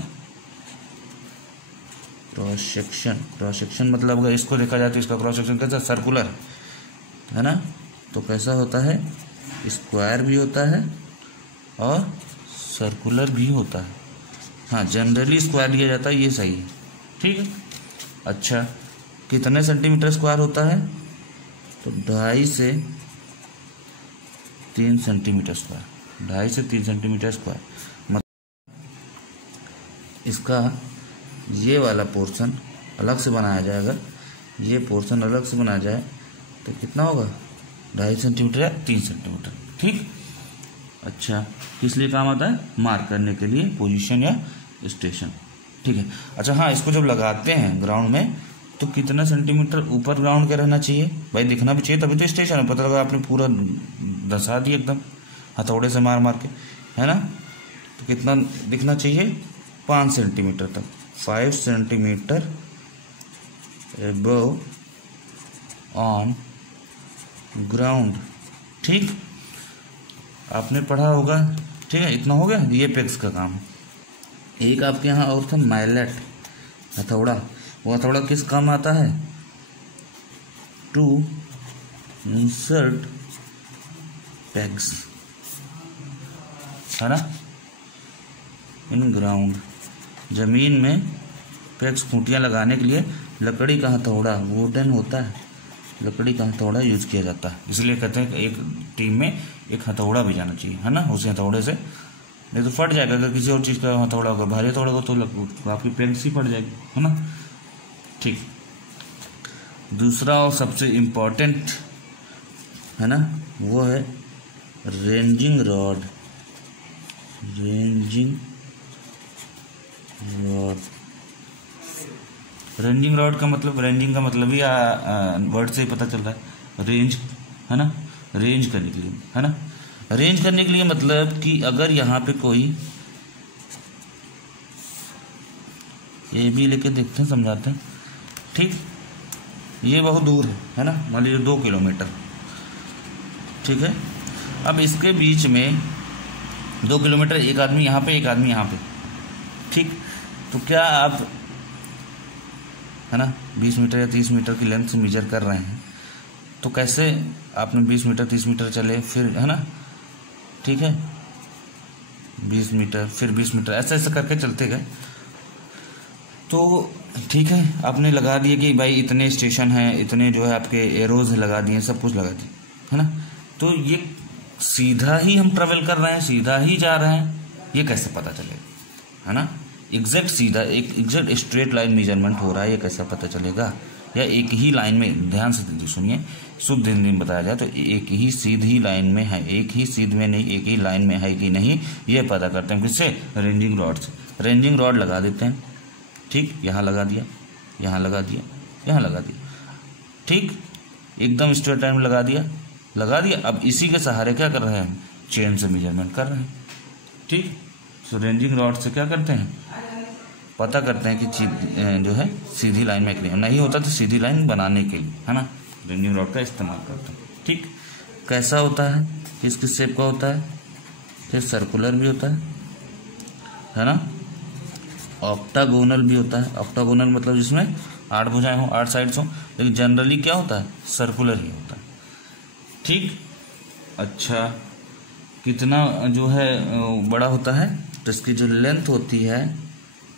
क्रॉस सेक्शन मतलब अगर इसको देखा जाए तो इसका क्रॉस सेक्शन कैसा? सर्कुलर, है ना? तो कैसा होता है? स्क्वायर भी होता है और सर्कुलर भी होता है। हाँ, जनरली स्क्वायर लिया जाता है, ये सही है। ठीक है, अच्छा, कितने सेंटीमीटर स्क्वायर होता है? तो 2.5 से 3 सेंटीमीटर स्क्वायर, 2.5 से 3 सेंटीमीटर स्क्वायर। मतलब इसका ये वाला पोर्शन अलग से बनाया जाएगा, ये पोर्शन अलग से बनाया जाए तो कितना होगा? 2.5 सेंटीमीटर या 3 सेंटीमीटर। ठीक, अच्छा, किस लिए काम आता है? मार्क करने के लिए, पोजीशन या स्टेशन। ठीक है, अच्छा, हाँ, इसको जब लगाते हैं ग्राउंड में तो कितना सेंटीमीटर ऊपर ग्राउंड के रहना चाहिए? भाई दिखना भी चाहिए, तभी तो स्टेशन है। पता लगा आपने पूरा दसा दिया एकदम हथौड़े से मार मार के, है ना? तो कितना दिखना चाहिए? 5 सेंटीमीटर तक, 5 सेंटीमीटर अबव ऑन ग्राउंड। ठीक, आपने पढ़ा होगा। ठीक है, इतना हो गया, ये पेग्स का काम है। एक आपके यहाँ और था मैलेट, हथौड़ा। वो हथौड़ा किस काम आता है? टू इंसर्ट पेग्स, है ना, इन ग्राउंड। जमीन में पेग्स, खूंटियाँ लगाने के लिए लकड़ी का हथौड़ा, वुडन होता है, लकड़ी का हथौड़ा यूज किया जाता है। इसलिए कहते हैं कि एक टीम में एक हथौड़ा भी जाना चाहिए, है ना? उसी हथौड़े से, नहीं तो फट जाएगा। अगर किसी और चीज़ का हथौड़ा होगा, भारी हथौड़ा होगा, तो आपकी पेग्स ही फट जाएगी, है ना? ठीक, दूसरा और सबसे इम्पोर्टेंट, है ना, वो है रेंजिंग रॉड। रेंजिंग रॉड का मतलब, रेंजिंग का मतलब ही वर्ड से ही पता चल रहा है, रेंज, है ना, रेंज करने के लिए, है ना। रेंज करने के लिए मतलब कि अगर यहाँ पे कोई ये भी लेके देखते हैं, समझाते हैं। ठीक, ये बहुत दूर है ना, मान लीजिए 2 किलोमीटर। ठीक है, अब इसके बीच में 2 किलोमीटर, एक आदमी यहाँ पे, एक आदमी यहाँ पे। ठीक, तो क्या आप, है ना, 20 मीटर या 30 मीटर की लेंथ से मेजर कर रहे हैं, तो कैसे आपने 20 मीटर 30 मीटर चले, फिर, है ना, ठीक है, 20 मीटर फिर 20 मीटर, ऐसे ऐसे करके चलते गए। तो ठीक है, आपने लगा दिए कि भाई इतने स्टेशन हैं, इतने जो है आपके एरोज लगा दिए, सब कुछ लगा दिए, है ना। तो ये सीधा ही हम ट्रेवल कर रहे हैं, सीधा ही जा रहे हैं, ये कैसे पता चलेगा, है ना। एग्जैक्ट सीधा, एक एग्जैक्ट स्ट्रेट लाइन मेजरमेंट हो रहा है, ये कैसे पता चलेगा। या एक ही लाइन में, ध्यान से सुनिए, शुद्ध हिंदी में बताया जाए तो एक ही सीधी लाइन में है, एक ही सीध में नहीं, एक ही लाइन में है कि नहीं, ये पता करते हैं किससे, रेंजिंग रॉड से। रेंजिंग रॉड लगा देते हैं। ठीक, यहाँ लगा दिया, यहाँ लगा दिया, यहाँ लगा दिया। ठीक, एकदम स्ट्रेट लाइन में लगा दिया। अब इसी के सहारे क्या कर रहे हैं, चेन से मेजरमेंट कर रहे हैं। ठीक, सो रेंजिंग रॉड से क्या करते हैं, पता करते हैं कि जो है सीधी लाइन में नहीं होता, तो सीधी लाइन बनाने के लिए, है ना, रेंजिंग रॉड का इस्तेमाल करते हैं। ठीक, कैसा होता है, किस किस शेप का होता है, फिर सर्कुलर भी होता है ना, ऑक्टागोनल भी होता है। ऑक्टागोनल मतलब जिसमें 8 भुजाएं हों, 8 साइड्स हों, लेकिन जनरली क्या होता है, सर्कुलर ही होता है। ठीक, अच्छा, कितना जो है बड़ा होता है, तो इसकी जो लेंथ होती है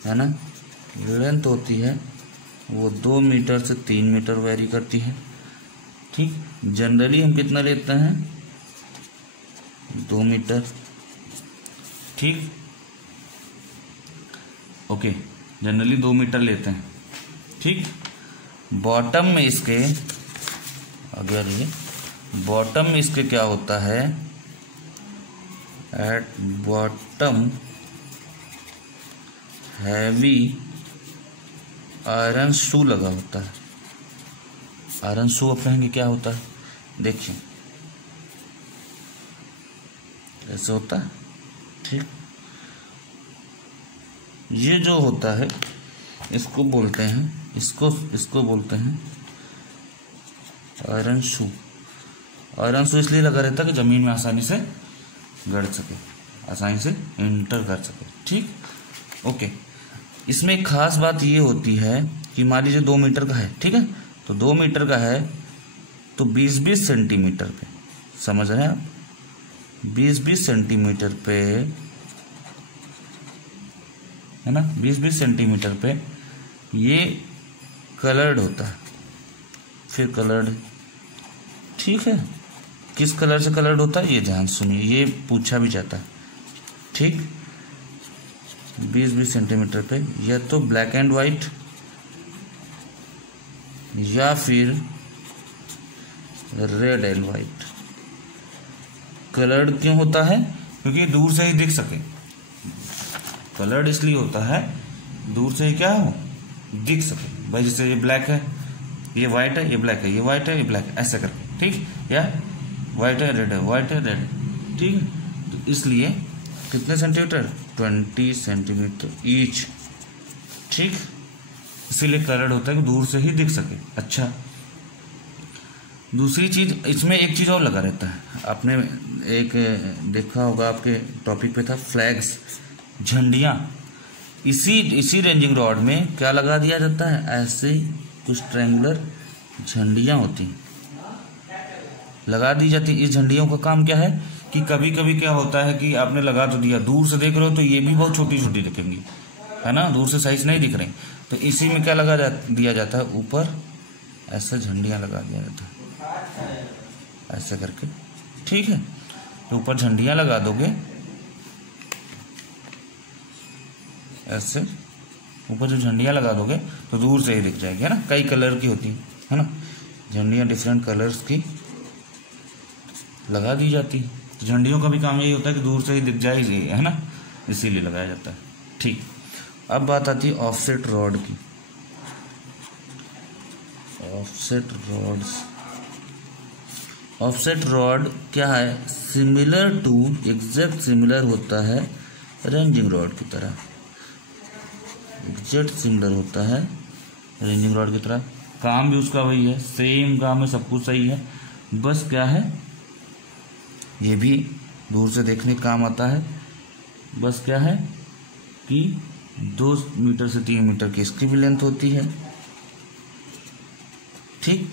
ना, लेंथ होती है वो 2 मीटर से 3 मीटर वेरी करती है। ठीक, जनरली हम कितना लेते हैं, 2 मीटर। ठीक, ओके, जनरली 2 मीटर लेते हैं। ठीक, बॉटम में इसके, आगे आइए, बॉटम में इसके क्या होता है, एट बॉटम हैवी आयरन शू लगा होता है। आयरन शू आप कहेंगे क्या होता है, देखिए ऐसे होता है। ठीक, ये जो होता है इसको बोलते हैं, इसको बोलते हैं आयरन शू। आयरन शू इसलिए लगा रहता है कि जमीन में आसानी से गड़ सके, आसानी से एंटर कर सके। ठीक, ओके, इसमें एक खास बात ये होती है कि मान लीजिए 2 मीटर का है, ठीक है, तो 2 मीटर का है तो 20-20 सेंटीमीटर पे, समझ रहे हैं आप, 20-20 सेंटीमीटर पे, है ना, 20-20 सेंटीमीटर पे ये कलर्ड होता है। फिर कलर्ड, ठीक है, किस कलर से कलर्ड होता है ये ध्यान सुनिए, ये पूछा भी जाता है। ठीक, 20-20 सेंटीमीटर पे या तो ब्लैक एंड वाइट या फिर रेड एंड वाइट। कलर्ड क्यों होता है, क्योंकि दूर से ही दिख सके। कलर्ड इसलिए होता है दूर से ही क्या हो, दिख सके। भाई जैसे ये ब्लैक है, ये वाइट है, ये ब्लैक है, ये वाइट है, ये ब्लैक है, ऐसे करके। ठीक, या वाइट है रेड है, वाइट है रेड। ठीक, तो इसलिए कितने सेंटीमीटर, 20 सेंटीमीटर ईच। ठीक, इसीलिए कलर्ड होता है कि दूर से ही दिख सके। अच्छा, दूसरी चीज इसमें एक चीज और लगा रहता है, आपने एक देखा होगा, आपके टॉपिक पे था फ्लैग्स, झंडियां। इसी रेंजिंग रॉड में क्या लगा दिया जाता है, ऐसे कुछ ट्रायंगुलर झंडियां होती हैं, लगा दी जाती है। इस झंडियों का काम क्या है कि कभी कभी क्या होता है कि आपने लगा तो दिया, दूर से देख रहे हो तो ये भी बहुत छोटी छोटी दिखेंगी, है ना, दूर से साइज नहीं दिख रही, तो इसी में क्या दिया जाता है, ऊपर ऐसे झंडियां लगा दिया जाता है, ऐसे करके। ठीक है, तो ऊपर झंडियां लगा दोगे ऐसे, ऊपर जो झंडियां लगा दोगे तो दूर से ही दिख जाएगी, है ना। कई कलर की होती है ना, झंडियां डिफरेंट कलर्स की लगा दी जाती है। तो झंडियों का भी काम यही होता है कि दूर से ही दिख जाएगी, है ना, इसीलिए लगाया जाता है। ठीक, अब बात आती है ऑफसेट रॉड की। ऑफसेट रॉड्स, ऑफसेट रॉड क्या है, सिमिलर टू, एग्जैक्ट सिमिलर होता है रेंजिंग रॉड की तरह, एग्जैक्ट सिमिलर होता है रेंजिंग रॉड की तरह। काम भी उसका वही है, सेम काम है, सब कुछ सही है, बस क्या है ये भी दूर से देखने का काम आता है। बस क्या है कि 2 मीटर से 3 मीटर की इसकी भी लेंथ होती है। ठीक,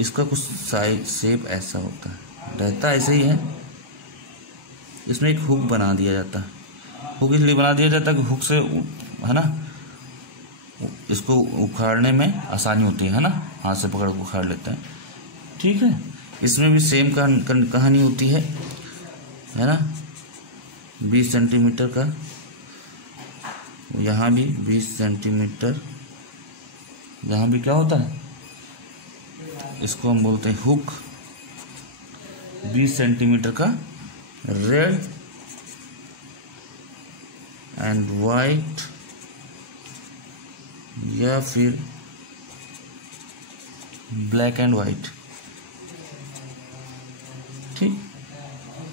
इसका कुछ साइज शेप ऐसा होता है, रहता ऐसे ही है। इसमें एक हुक बना दिया जाता है। हुक इसलिए बना दिया जाता है कि हुक से है ना इसको उखाड़ने में आसानी होती है ना, हाथ से पकड़ के उखाड़ लेते हैं। ठीक है, इसमें भी सेम कहानी होती है ना, 20 सेंटीमीटर का, यहाँ भी 20 सेंटीमीटर, यहाँ भी क्या होता है, इसको हम बोलते हैं हुक। 20 सेंटीमीटर का रेड एंड वाइट या फिर ब्लैक एंड वाइट। ठीक,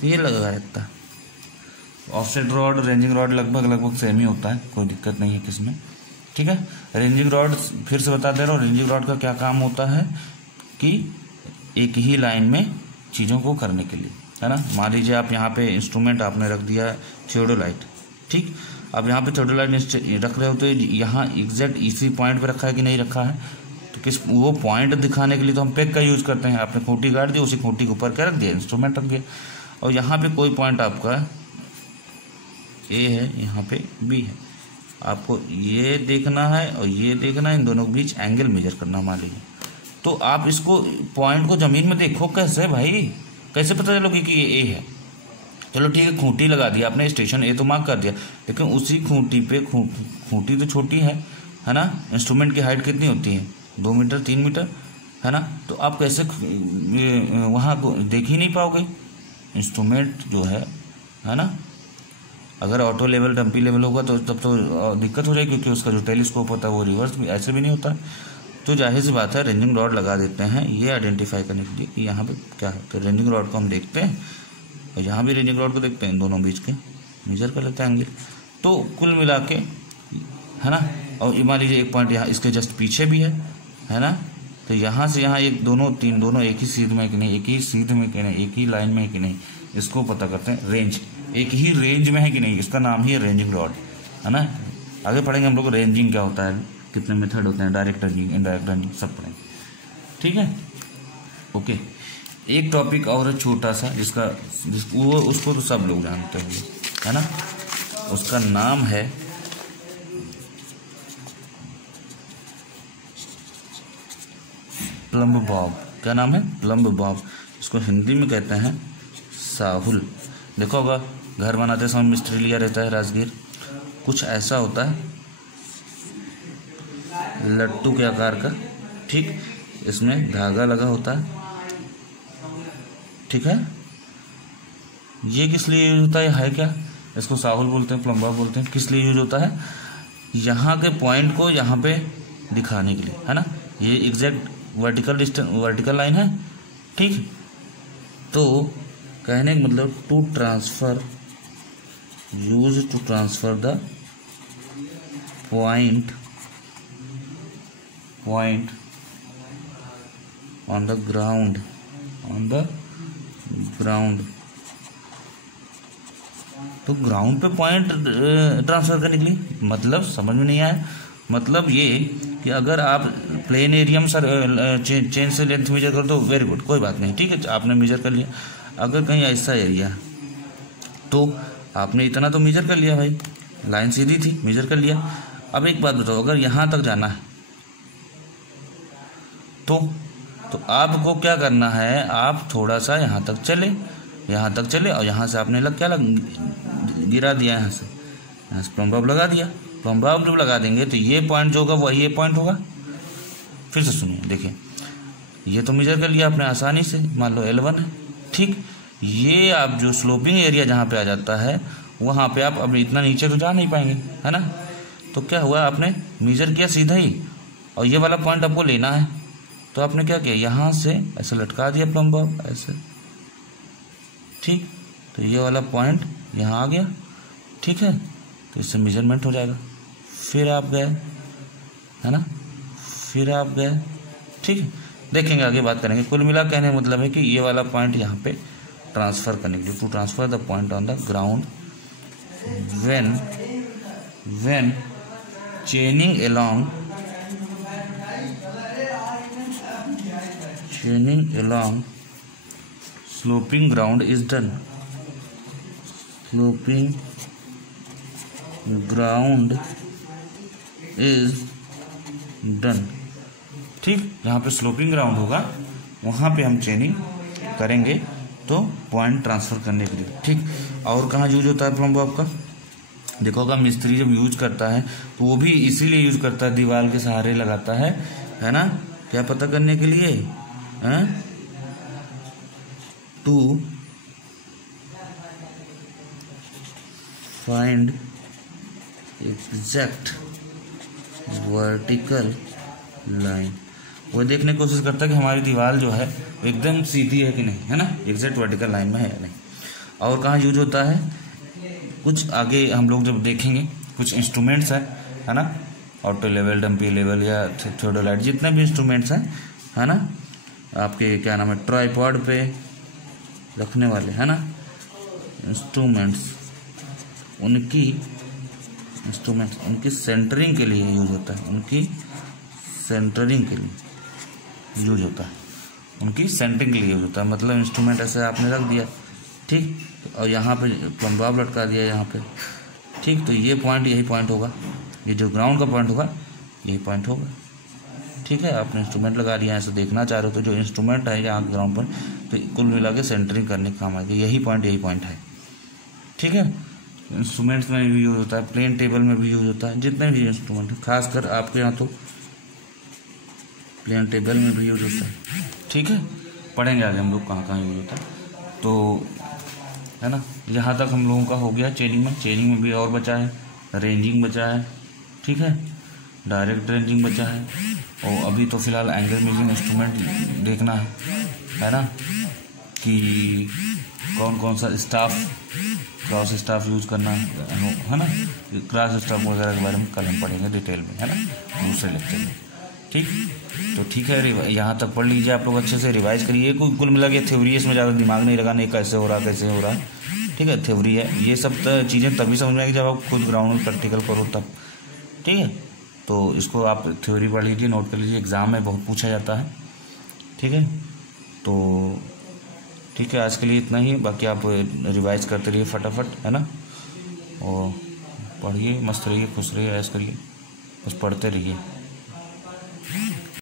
ये लगा रहता है। ऑफसेट रॉड रेंजिंग रॉड लगभग सेम ही होता है, कोई दिक्कत नहीं है किसमें। ठीक है, रेंजिंग रॉड फिर से बता दे रहा हूँ, रेंजिंग रॉड का क्या काम होता है कि एक ही लाइन में चीज़ों को करने के लिए, है ना। मान लीजिए आप यहाँ पे इंस्ट्रूमेंट आपने रख दिया थियोडोलाइट। ठीक, अब यहाँ पे थियोडोलाइट रख रहे हो तो यहाँ एग्जैक्ट इसी पॉइंट पे रखा है कि नहीं रखा है, तो किस वो पॉइंट दिखाने के लिए तो हम पेग का यूज करते हैं। आपने खूंटी काट दी, उसी खूंटी के ऊपर क्या रख दिया, इंस्ट्रूमेंट रख दिया। और यहाँ पे कोई पॉइंट आपका ए है, यहाँ पे बी है, आपको ये देखना है और ये देखना है, इन दोनों के बीच एंगल मेजर करना मान लीजिए। तो आप इसको पॉइंट को जमीन में देखो कैसे भाई, कैसे पता चलोगे कि ये ए है। चलो ठीक है, खूंटी लगा दिया आपने, स्टेशन ए तो मार्क कर दिया, लेकिन उसी खूंटी पे खूंटी तो छोटी है ना। इंस्ट्रूमेंट की हाइट कितनी होती है, 2 मीटर 3 मीटर, है ना। तो आप कैसे वहाँ देख ही नहीं पाओगे इंस्ट्रूमेंट जो है ना। अगर ऑटो लेवल डंपी लेवल होगा तो तब तो दिक्कत हो जाएगी, क्योंकि उसका जो टेलीस्कोप होता है वो रिवर्स भी ऐसे भी नहीं होता। तो जाहिर सी बात है रेंजिंग रॉड लगा देते हैं ये आइडेंटिफाई करने के लिए कि यहाँ पे क्या है। तो रेंजिंग रॉड को हम देखते हैं और यहाँ भी रेंजिंग रॉड को देखते हैं, दोनों बीच के मेजर कर लेते हैं एंगल। तो कुल मिला के है ना, और मान लीजिए एक पॉइंट यहाँ इसके जस्ट पीछे भी है ना। तो यहाँ से यहाँ एक दोनों एक ही सीध में है कि नहीं, एक ही सीध में कि नहीं, एक ही लाइन में है कि नहीं, इसको पता करते हैं। रेंज एक ही रेंज में है कि नहीं, इसका नाम ही है रेंजिंग रॉड, है ना। आगे पढ़ेंगे हम लोग रेंजिंग क्या होता है, कितने मेथड होते हैं, डायरेक्ट रेंजिंग, इनडायरेक्ट रेंजिंग, सब पढ़ेंगे। ठीक है, ओके। एक टॉपिक और है छोटा सा वो उसको तो सब लोग जानते होंगे, है ना। उसका नाम है प्लम्ब बॉब। क्या नाम है, प्लम्ब बॉब। इसको हिंदी में कहते हैं साहुल। देखो होगा घर बनाते समय मिस्त्री लिया रहता है राजगीर, कुछ ऐसा होता है लट्टू के आकार का। ठीक, इसमें धागा लगा होता है। ठीक है, ये किस लिए यूज होता है क्या, इसको साहुल बोलते हैं, प्लम्ब बॉब बोलते हैं। किस लिए यूज होता है, यहाँ के पॉइंट को यहाँ पे दिखाने के लिए, है ना। ये एग्जैक्ट वर्टिकल लाइन है। ठीक, तो कहने का मतलब to transfer the point on the ground तो ग्राउंड पे पॉइंट ट्रांसफर करने के लिए, मतलब समझ में नहीं आया। मतलब ये कि अगर आप प्लेन एरिया में चेन से लेंथ मेजर कर दो, वेरी गुड, कोई बात नहीं। ठीक है, आपने मेजर कर लिया। अगर कहीं ऐसा एरिया तो आपने इतना तो मेजर कर लिया भाई, लाइन सीधी थी, मेजर कर लिया। अब एक बात बताओ, अगर यहाँ तक जाना है तो आपको क्या करना है, आप थोड़ा सा यहाँ तक चले और यहाँ से आपने गिरा दिया, यहाँ से प्लम्ब बॉब लगा दिया। प्लम्ब बॉब जब लगा देंगे तो ये पॉइंट जो होगा वही ये पॉइंट होगा। फिर से सुनिए, देखिए, ये तो मेजर कर लिया आपने आसानी से, मान लो L1 है। ठीक, ये आप जो स्लोपिंग एरिया जहाँ पे आ जाता है वहाँ पे आप अब इतना नीचे तो जा नहीं पाएंगे, है ना। तो क्या हुआ, आपने मेजर किया सीधा ही, और ये वाला पॉइंट आपको लेना है, तो आपने क्या किया, यहाँ से ऐसे लटका दिया प्लम्ब बॉब ऐसे। ठीक, तो ये वाला पॉइंट यहाँ आ गया। ठीक है, तो इससे मेजरमेंट हो जाएगा। फिर आप गए है ना, फिर आप गए, ठीक है। देखेंगे आगे बात करेंगे। कुल मिला कहने का मतलब है कि ये वाला पॉइंट यहाँ पे ट्रांसफ़र करने के लिए, to transfer the point on the ground when chaining along sloping ground is done, sloping ground is done, ठीक। जहाँ पे स्लोपिंग ग्राउंड होगा वहाँ पे हम चेनिंग करेंगे तो पॉइंट ट्रांसफ़र करने के लिए, ठीक। और कहाँ यूज होता है प्लम्ब आपका, देखो अगर मिस्त्री जब यूज करता है तो वो भी इसीलिए यूज करता है, दीवार के सहारे लगाता है ना, क्या पता करने के लिए, to find exact vertical line. वो देखने की कोशिश करता है कि हमारी दीवार जो है एकदम सीधी है कि नहीं, है ना, एग्जैक्ट वर्टिकल लाइन में है या नहीं। और कहाँ यूज होता है, कुछ आगे हम लोग जब देखेंगे कुछ इंस्ट्रूमेंट्स हैं, है ना, ऑटो लेवल, डंपी लेवल या थियोडोलाइट, जितने भी इंस्ट्रूमेंट्स हैं, है ना, आपके क्या नाम है, ट्राइपॉड पे रखने वाले, है ना, इंस्ट्रूमेंट्स, उनकी सेंटरिंग के लिए यूज होता है, उनकी सेंटरिंग के लिए यूज होता है, उनकी सेंटरिंग के लिए यूज होता है। मतलब इंस्ट्रूमेंट ऐसे आपने रख दिया, ठीक, और यहाँ पे प्लम्ब लटका दिया यहाँ पे, ठीक, तो ये पॉइंट यही पॉइंट होगा, ये जो ग्राउंड का पॉइंट होगा यही पॉइंट होगा, ठीक है। आपने इंस्ट्रूमेंट लगा दिया, ऐसे देखना चाह रहे हो तो जो इंस्ट्रूमेंट है यहाँ ग्राउंड पर, तो कुल मिला के सेंटरिंग करने का काम आएगा, यही पॉइंट है, ठीक है। इंस्ट्रूमेंट्स में भी यूज होता है, प्लेन टेबल में भी यूज होता है, जितने भी इंस्ट्रूमेंट है, खासकर आपके यहाँ तो प्लेन टेबल में भी यूज होता है, ठीक है। पढ़ेंगे आगे हम लोग कहाँ यूज होता है, तो है ना। यहाँ तक हम लोगों का हो गया चेनिंग में भी और बचा है, रेंजिंग बचा है, ठीक है, डायरेक्ट रेंजिंग बचा है, और अभी तो फिलहाल एंगल मेजरिंग इंस्ट्रूमेंट देखना है ना, कि कौन कौन सा क्रॉस स्टाफ यूज़ करना है ना, क्रॉस स्टाफ वगैरह के बारे में कल हम पढ़ेंगे डिटेल में, है ना, दूसरे लेक्चर में, ठीक। तो ठीक है, यहाँ तक पढ़ लीजिए आप लोग, अच्छे से रिवाइज करिए। कुल मिला के थ्योरी है, इसमें ज़्यादा दिमाग नहीं लगाने, कैसे हो रहा, ठीक है, थ्योरी है। ये सब चीज़ें तभी समझ में आएगी जब आप खुद ग्राउंड में प्रैक्टिकल करो तब, ठीक है। तो इसको आप थ्योरी पढ़ लीजिए, नोट कर लीजिए, एग्ज़ाम में बहुत पूछा जाता है, ठीक है। तो ठीक है, आज के लिए इतना ही, बाकी आप रिवाइज करते रहिए फटाफट, है ना, और पढ़िए, मस्त रहिए, खुश रहिए, ऐश करिए, बस पढ़ते रहिए।